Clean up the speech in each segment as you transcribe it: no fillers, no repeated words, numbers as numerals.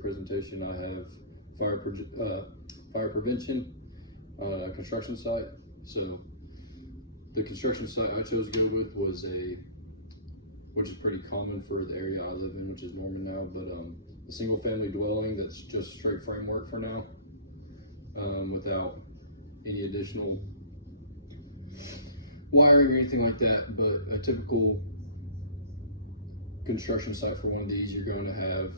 Presentation, I have fire prevention on a construction site. So the construction site I chose to go with was which is pretty common for the area I live in, which is Norman now, but a single family dwelling that's just straight framework for now, without any additional wiring or anything like that. But a typical construction site for one of these, you're going to have,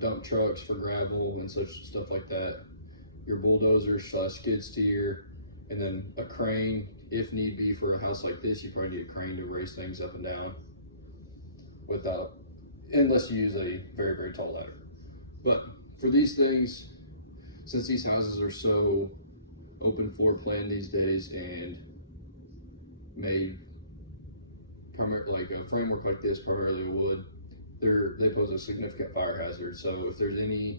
dump trucks for gravel and such stuff like that, your bulldozer / skid steer, and then a crane if need be. For a house like this, you probably need a crane to raise things up and down unless you use a very, very tall ladder. But for these things, since these houses are so open floor plan these days and made primarily like a framework like this, primarily of wood, they pose a significant fire hazard. So if there's any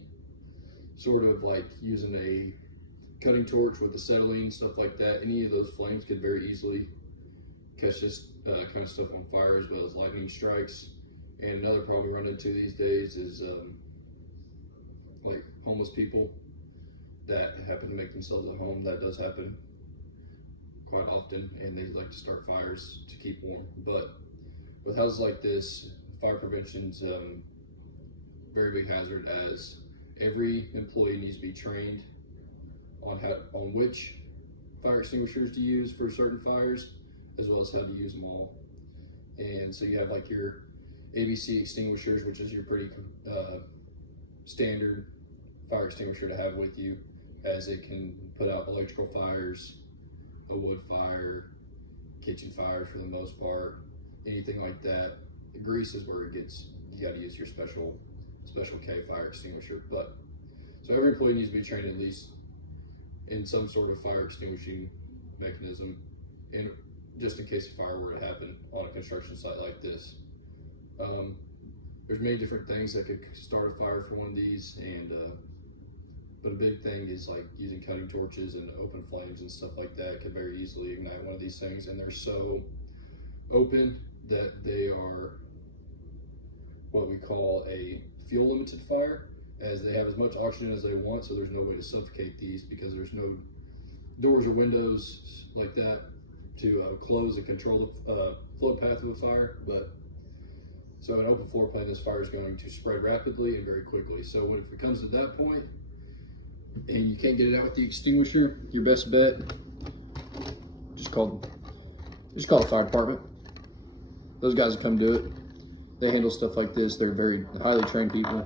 sort of like using a cutting torch with acetylene, stuff like that, any of those flames could very easily catch this kind of stuff on fire, as well as lightning strikes. And another problem we run into these days is like homeless people that happen to make themselves at home. That does happen quite often, and they like to start fires to keep warm. But with houses like this, fire prevention's very big hazard, as every employee needs to be trained on which fire extinguishers to use for certain fires, as well as how to use them all. And so you have like your ABC extinguishers, which is your pretty standard fire extinguisher to have with you, as it can put out electrical fires, a wood fire, kitchen fires for the most part, anything like that. The grease is where you got to use your special K fire extinguisher. But so every employee needs to be trained at least in some sort of fire extinguishing mechanism, and just in case a fire were to happen on a construction site like this. There's many different things that could start a fire for one of these, and but a big thing is like using cutting torches and open flames and stuff like that could very easily ignite one of these things. And they're so open that they are what we call a fuel limited fire, as they have as much oxygen as they want, so there's no way to suffocate these, because there's no doors or windows like that to close and control the flow path of a fire. But so an open floor plan, this fire is going to spread rapidly and very quickly. So if it comes to that point and you can't get it out with the extinguisher, your best bet, just call the fire department. Those guys will come do it. They handle stuff like this. They're very highly trained people,